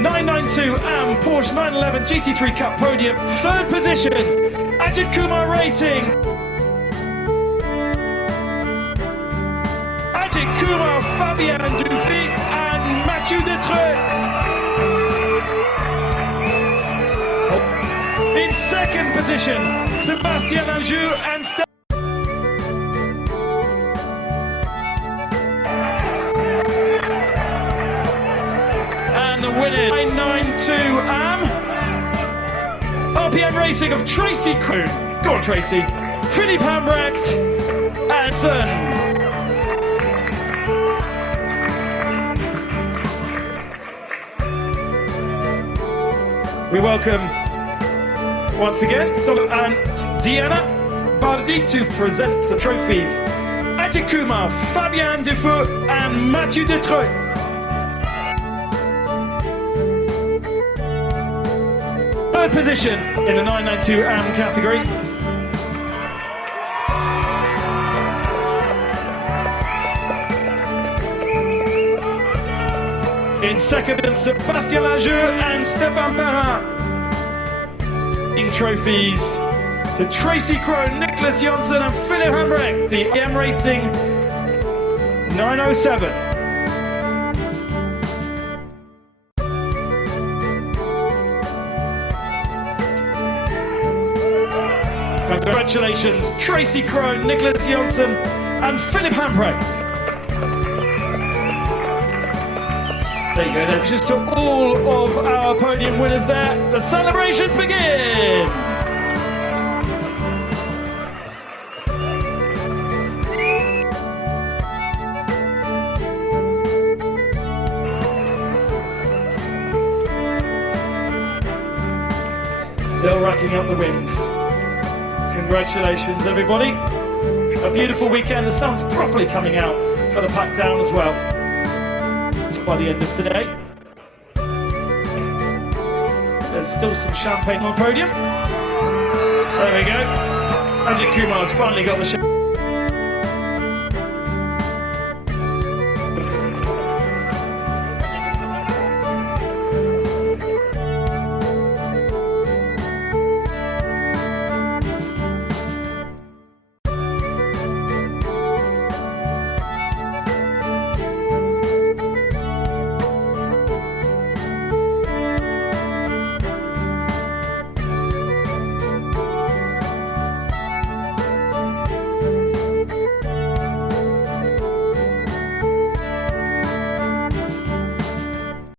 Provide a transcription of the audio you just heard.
992 AM Porsche 911 GT3 Cup podium. Third position, Ajithkumar Racing. Ajithkumar, Fabien Dufy and Mathieu Detreux. In second position, Sébastien Ajou and the winner, 992 AM RPM Racing of Tracy Kroon. Go on, Tracy. Philippe Hambrecht and Son. We welcome once again Donna and Diana Bardi to present the trophies. Ajithkumar, Fabien Dufy and Mathieu Detreux. Third position in the 992 AM category. In second, Sébastien Ajou and Stéphane Perrin. Trophies to Tracy Kroon, Nicholas Janssen and Philippe Hambrecht, the AM Racing 907. Congratulations, Tracy Kroon, Nicholas Janssen and Philippe Hambrecht. There you go, there's just to all of our podium winners there. The celebrations begin! Still racking up the wins. Congratulations, everybody. A beautiful weekend. The sun's properly coming out for the pack down as well. By the end of today. There's still some champagne on the podium. There we go. Ajithkumar's finally got the champagne.